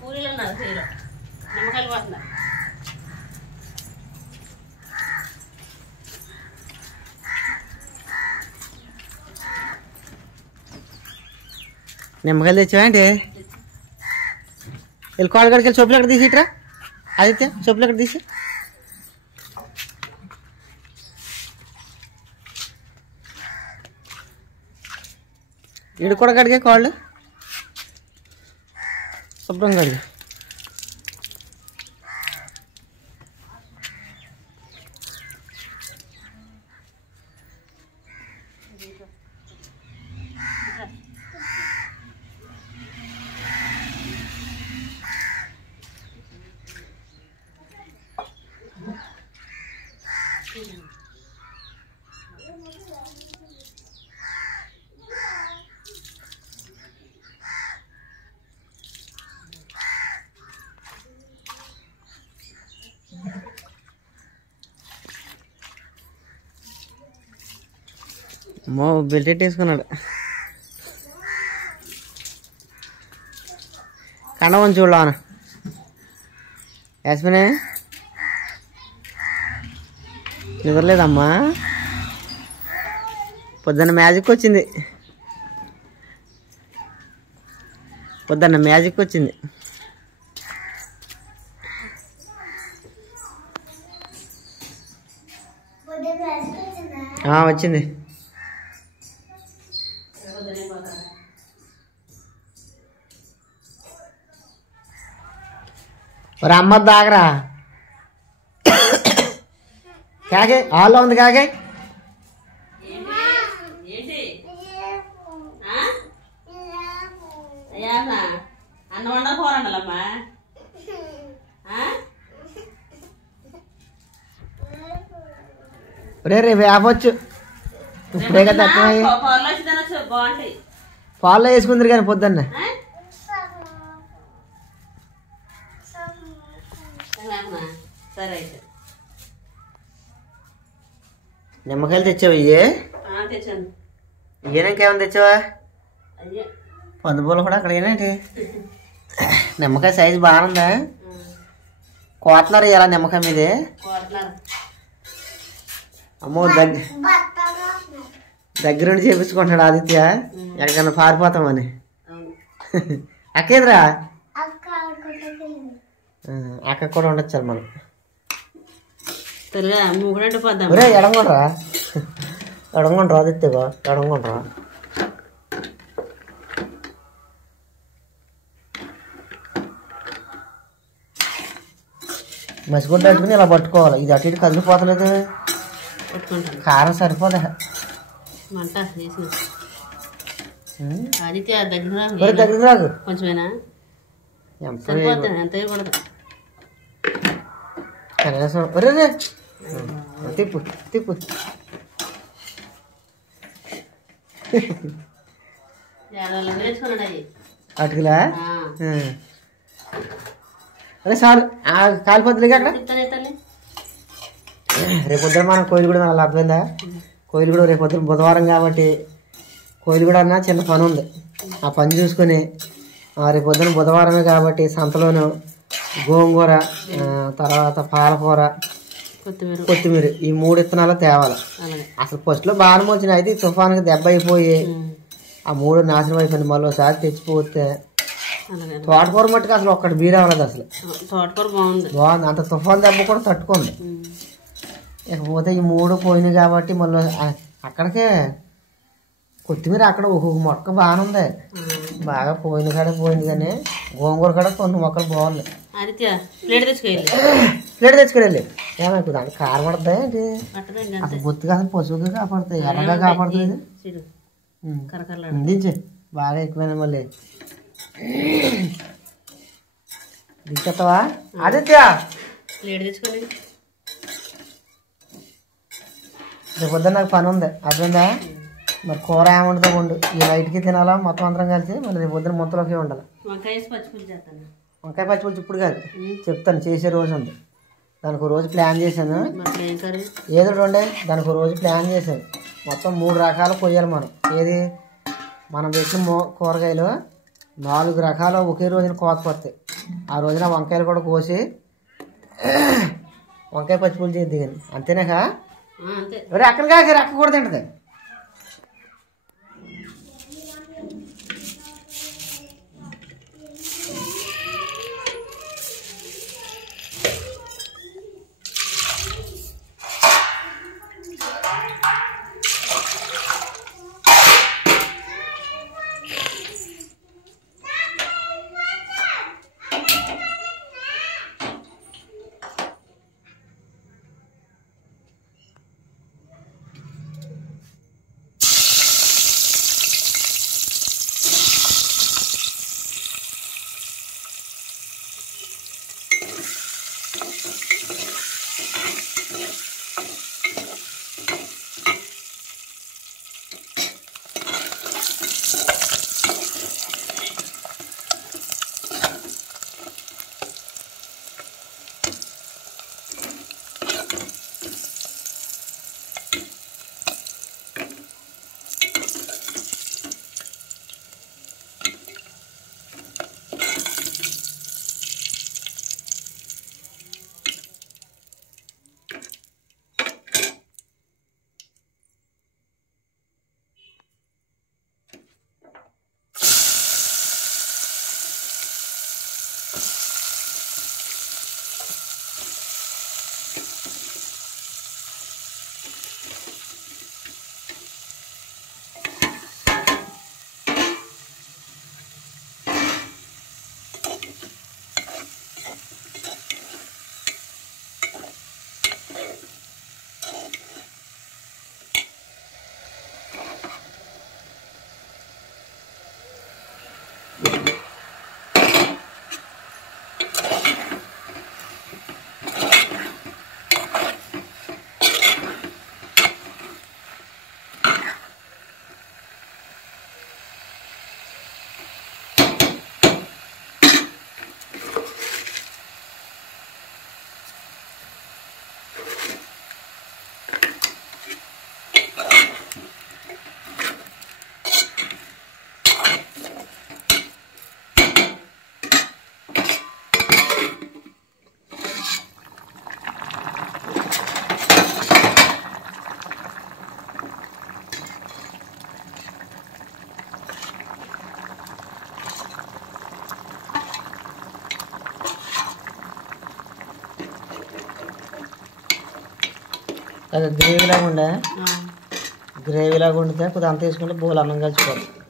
కూలీలు ఉన్నారు చేలో నిమ్మకాయలు పోతున్నారు. నిమ్మకాయలు తెచ్చావా అంటే వెళ్ళి కోడగడికి వెళ్ళి చెప్పులు ఎక్కడ తీసి ఇట్రా ఆదిత్య చెప్పులు ఎక్కడ తీసి ఇడు కూడా కడిగే కాళ్ళు శుభ్రం కడిగే అమ్మో బెల్ట్ వేసుకున్నాడు కండవని చూడలాను యాస్మినే నిద్రలేదమ్మా పొద్దున్న మ్యాజిక్ వచ్చింది వచ్చింది మరి అమ్మ దాగరా కాకే హాల్లో ఉంది కాకే అన్నం వండ పోరండమ్మా రేపు ఆపచ్చు ఇప్పుడే కదా బాగుంటాయి పాల్లో వేసుకుందరు కానీ పొద్దున్న సరే అయితే నిమ్మకాయలు తెచ్చావు ఇయ్యే తెచ్చాను ఈయనకేమన్నా తెచ్చావా అయ్యా పందుబూలు కూడా అక్కడ ఏంటి నిమ్మకాయ సైజు బాగుందా కోతన్నారు ఇలా నిమ్మకాయ మీదే అమ్మో దగ్గరుండి చేపించుకుంటున్నాడు ఆదిత్య ఎక్కడికన్నా పారిపోతామని అక్కేదిరా అక్క కూడా ఉండొచ్చు మనం ఎడంగొండ్రా ఆదిత్యగా ఎడంగొండ్రా మసిగుడ్డ పెట్టుకుని ఇలా పట్టుకోవాలి ఇది అటు ఇటు కదిలిపోతలేదు కారం సరిపోదా దగ్గర రాకు కొంచెమేనా కనీసం తిప్పు తిప్పు అటుకులా అరే సార్ కాలిపోతుంది అక్కడ రేపొద్దున మనం కోయిలగూడ అలా అర్థమైందా కోయిలగూడ రేపొద్దున బుధవారం కాబట్టి కోయిలగూడ అన్న చిన్న పని ఉంది ఆ పని చూసుకొని రేపొద్దున బుధవారమే కాబట్టి సంతలోను గోంగూర తర్వాత పాలకూర కొత్తిమీర ఈ 3 విత్తనాలు తేవాలి అసలు ఫస్ట్లో బాగానే వచ్చినాయి అయితే తుఫాన్కి దెబ్బ అయిపోయి ఆ 3 నాశనం అయిపోయింది మళ్ళీ ఒకసారి తెచ్చిపోతే తోటకూర మట్టుకు అసలు ఒక్కటి బీర అవ్వలేదు అసలు తోటకూర బాగుంది అంత తుఫాన్ దెబ్బ కూడా తట్టుకుంది ఇకపోతే ఈ 3 పోయినాయి కాబట్టి మళ్ళీ అక్కడికే కొత్తిమీర అక్కడ ఒక్కొక్క మొక్క బాగానే ఉంది బాగా పోయిన కాడే పోయింది కానీ గోంగూర కూడా కొన్ని మొక్కలు బాగున్నాయి ప్లేట్ తెచ్చుకెళ్ళి ఏమైపోతుంది అంటే కారం పడుతుంది ఏంటి అసలు బొత్తుగా అసలు పసుపుగా కాపాడుతాయి ఎర్రగా కాపాడుతుంది దించే బాగా ఎక్కువైనా మళ్ళీ దించేస్తావా ఆదిత్య ప్లేట్ తెచ్చుకోండి రేపు పొద్దున్న నాకు పని ఉంది అర్థమైందా మరి కూర ఏముంటుందో వండు ఈ నైట్కి తినాలా మొత్తం అందరం కలిసి మళ్ళీ రేపు పొద్దున్న మొత్తంలోకి ఉండాలి వంకాయ పచ్చిపులుసు ఇప్పుడు కాదు చెప్తాను చేసే రోజు ఉంది దానికి రోజు ప్లాన్ చేశాను ఏదో ఉండే దానికి రోజు ప్లాన్ చేశాను మొత్తం 3 రకాలు కొయ్యాలి మనం ఏది మనం పెట్టిన కూరగాయలు 4 రకాలు ఒకే రోజున కోత పడతాయి ఆ రోజున వంకాయలు కూడా కోసి వంకాయ పచ్చిపులు చేద్ది కానీ అంతేనాక అంతే. ఎవరు అక్కడ కాక అక్క కూడా తింటది. అది గ్రేవీలాగా ఉండే గ్రేవీలాగా వండితే కొద్దిగా అంత వేసుకుంటే బోల్ అన్నం కలిసిపోతుంది.